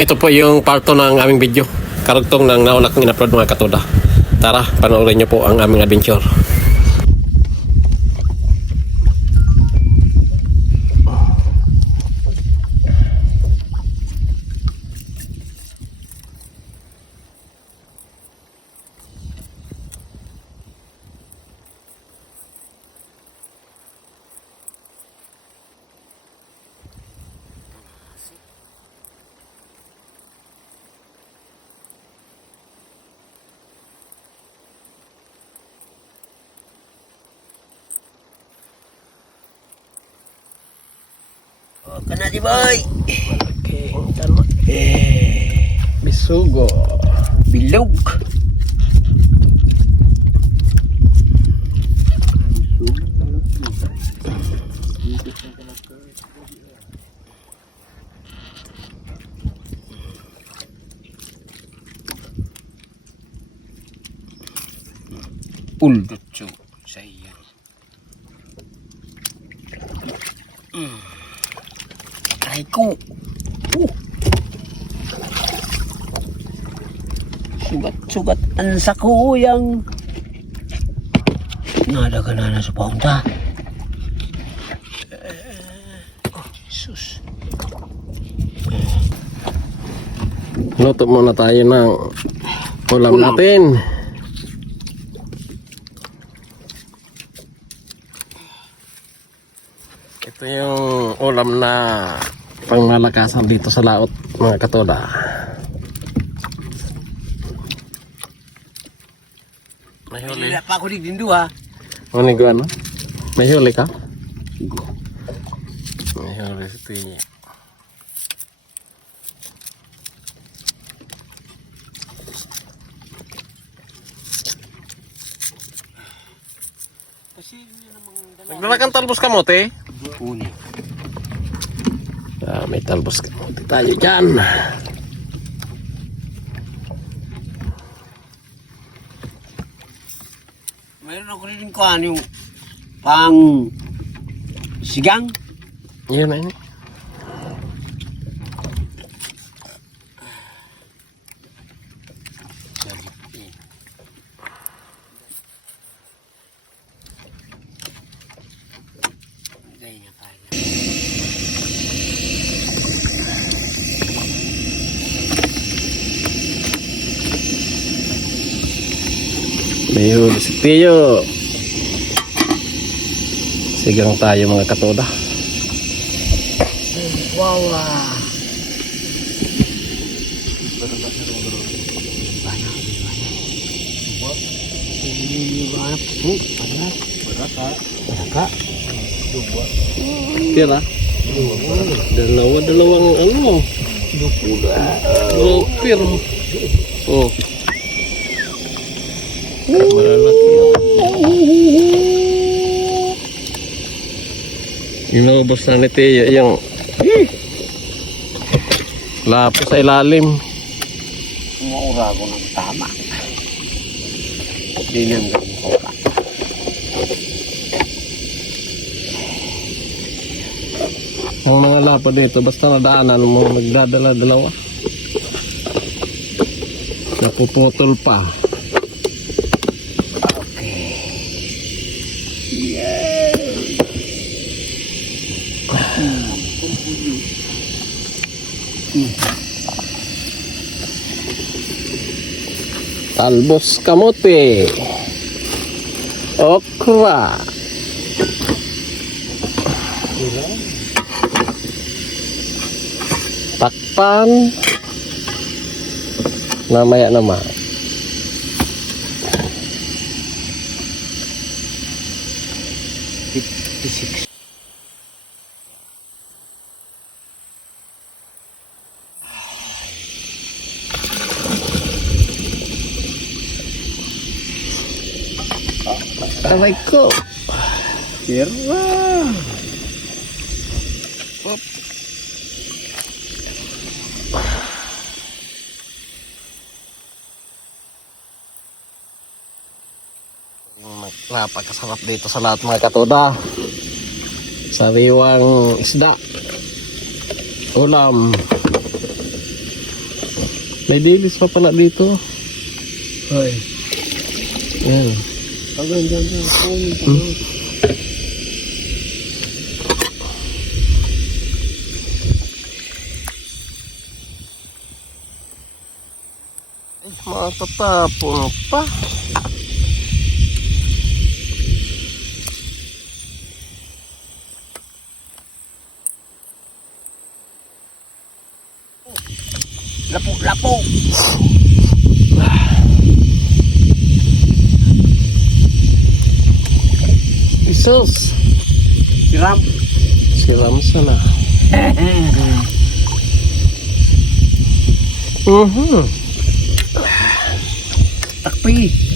Ito po yung parto ng aming video. Karugtong ng nauna kong in-upload mga katoda. Tara, panoorin nyo po ang aming adventure. Kana di boy. Okay, tama. Bisugo. Bilog. Uldot so sayang. Ay ko. Sugat-sugat ang sakuyang. Nalaga na sa paunta. Oh, Jesus. Luto muna tayo ng ulam natin. Ito yung ulam na pangmalakasan dito sa laot mga katoda. May huli. Wala pa ako digdindo ha. Manigo ano? May huli ka? May huli si Tinya. Nagdala kang talbos kamote? Uni. May talbos kamote tayo dyan. Mayroon ako rin ko ano yung pang sigang. Yun na yun. May huli si Tiyo. Sigang tayo mga katoda. Wow. Kira? Dalawang ano? Lopir. Oh. Malalaki yun. Inubos na ni Tiyo yung lapo sa ilalim. Maura ko ng tama. Hindi nang gawin ko pa. Ang mga lapo dito, basta nadaanan mo, nagdadala-dalawa. Napuputol pa. Talbos kamote, okra, takpan, namaya naman. Aray ko. Kira. Op. Napakasarap dito sa lahat mga katoda. Sariwang isda. Ulam. May dilis pa pala dito. Ay. Yan. Tagal dyan. Matatapon pa. Lapo. Isos. Siram. Siram sana. Takpi.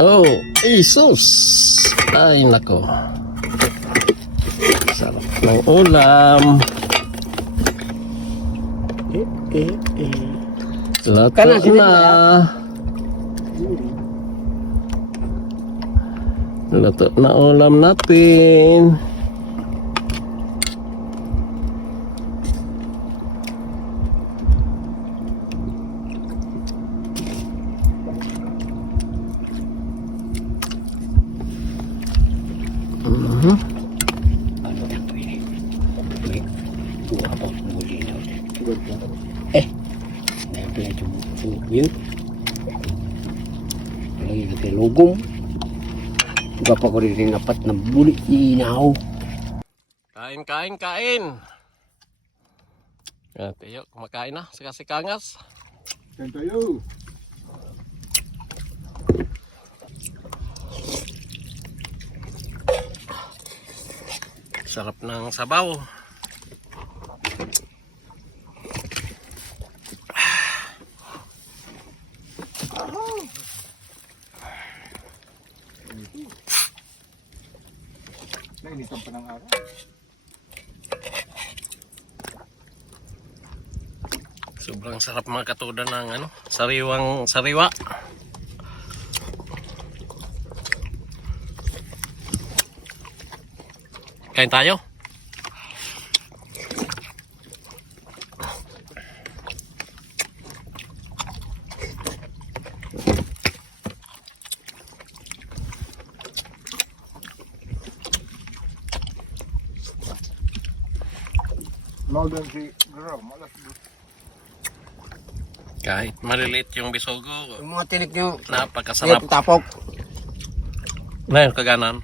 Oh, isos. Ay, nako. Sarap ng ulam. Lato Kana sila na. Lato na ulam natin. Ano na ito ini? May buha pa muli na ulit. Dahil pala ito yun. Lagi na kayo lugong. Iba pa ko rin yung apat na buli inaw. Kain. Yan, Tiyo, kumakain na. Sikasikangas. Kain tayo. Sarap ng sabaw. Nainitan pa ng araw. Sobrang sarap mga katuda ng sariwa. Kain tayo. Northern si Garo, malas doon. Kahit maliliit yung bisogo, Yung mga tinik nyo. napakasarap. Tapok. Na yung kaganan.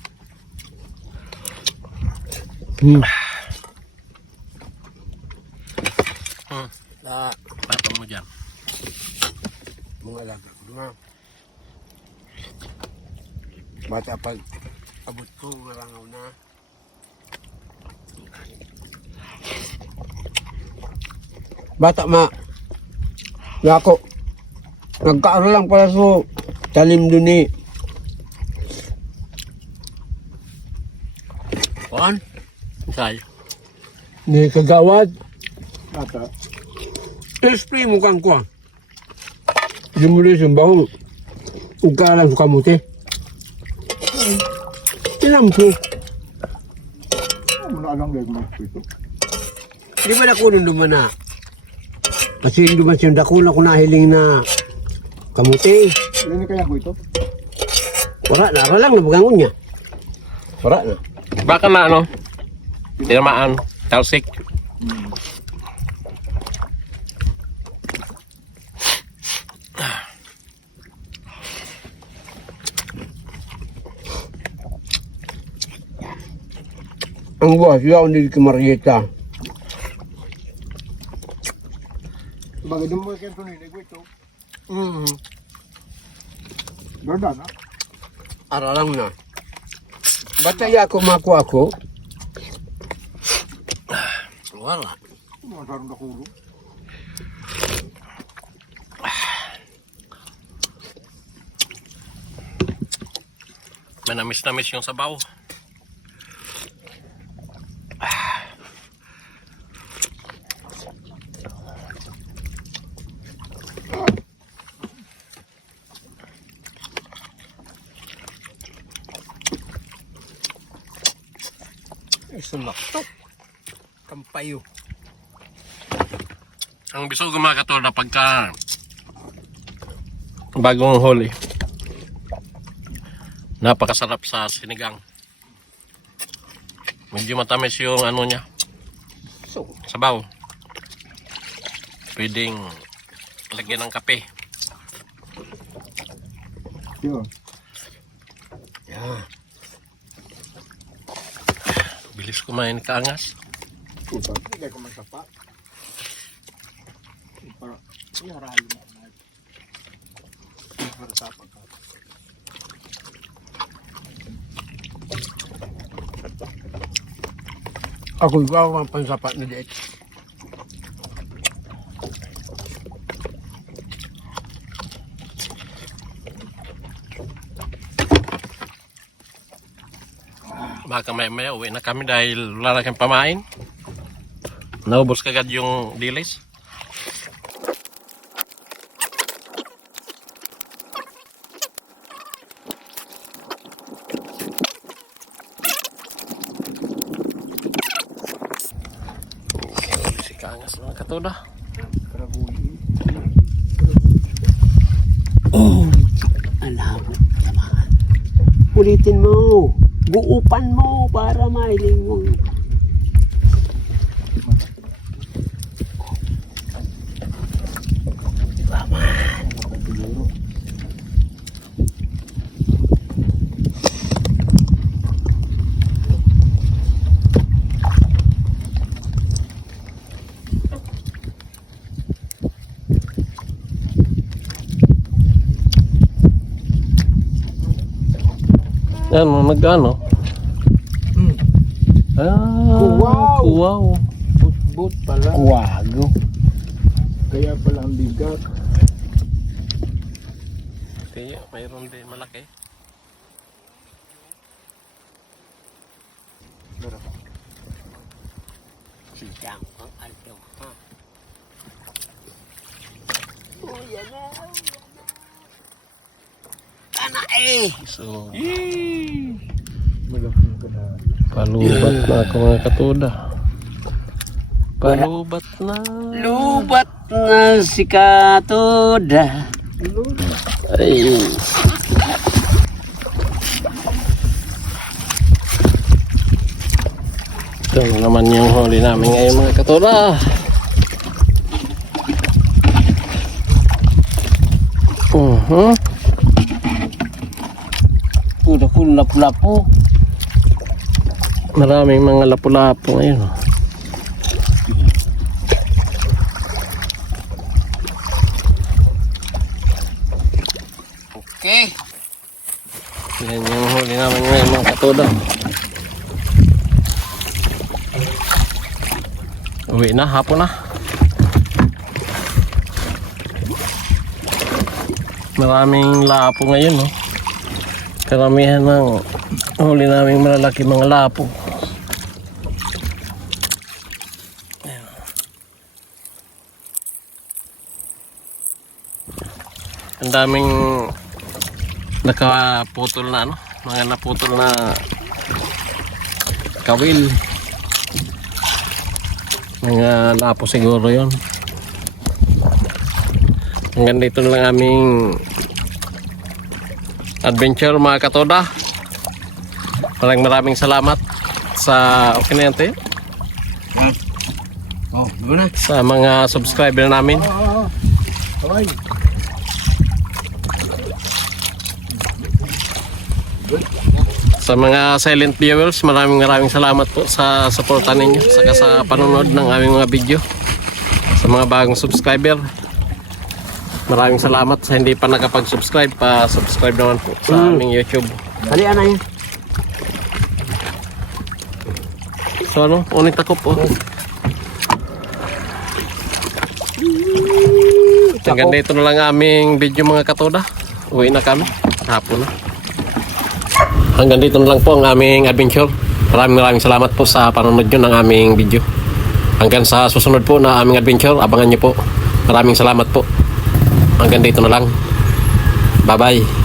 Patong mo dyan. Mga alaga ko na. Bata pag abot ko, marangaw na. Bata ma. Ako. Nagkaaro lang pala so talim dun eh. Kuhan? Sayo. Ni kagawad. Ata, Spray mo kang kuha. Simulis yung baho. Ugalan sa kamuti. Tinampo. muna lang gagawin mo ito. Di ba dako nung duman na? Kasi yung duman siya dako na ko nahiling na kamuti. Ilan na kaya ko ito? Wala na. Wala lang nabagangon niya. Wala na. Baka na ano? Tinamaan. Talsik. Ang buwas, yaw ni Marieta. Bagay doon mo kayo ito nilinig ko ito. Ganda na. Aralang na. Bataya ako makuha ko. Wala. Masarang nakulo. Manamis-namis yung sabaw. sunakto. Kampayo. Ang bisog mga katoda pagka bagong huli. Napakasarap sa sinigang. Medyo matamis yung ano niya. So, Sabaw. Pwedeng lagyan ng kape. Yun. yeah. Bilis kumain kaangas. Puta, hindi ko masapa. Para, yarali mo. Para sapa ka. Ako ikaw ang pansapat na diet. Baka maya uwi na kami dahil wala na kami pamain. Naubos kagad yung dilis. Si kaangas mga katoda. Oh, alamat naman. Ulitin mo. Buupan mo para mailing mo. Yan, nag-ano? Kuwaw! Kuwaw. But pala. Wago. Kaya pala ang bigat. Kaya mayroon din malaki. Sidang ang alto. Ha? Oh, yan na. Kana eh. So, Malaking ka na. palubat na ako mga katoda. Palubat na. Lubat na si Katoda. Ay. Ito naman yung huli namin ngayon mga katoda. Puro ko lapu-lapu. Maraming mga lapu-lapu ngayon. Okay. Yan yung huli namin ngayon mga katoda. Uwi na, hapon na. Maraming lapo ngayon, no? Karamihan ng huli naming malalaki mga lapo. Ayan. Ang daming nakaputol na, ano? Mga naputol na kawil. Mga lapo siguro yon. Hanggang dito na lang aming adventure mga katoda. Maraming salamat sa okay na yan tayo? Oh, guna. Sa mga subscriber namin. Ay. Sa mga silent viewers, maraming salamat po sa suporta ninyo saka sa panonood ng aming mga video. Sa mga bagong subscriber, maraming salamat. Sa hindi pa nakapag-subscribe, pa-subscribe naman po sa aming YouTube. Dali ana yan. So ano, ulit ako po. Hanggang dito na lang aming video mga katoda. Uwi na kami. Hapon na. Hanggang dito na lang po ang aming adventure. Maraming salamat po sa panonood nyo ng aming video. Hanggang sa susunod po na aming adventure, abangan nyo po. Maraming salamat po. Hanggang dito na lang. Bye bye.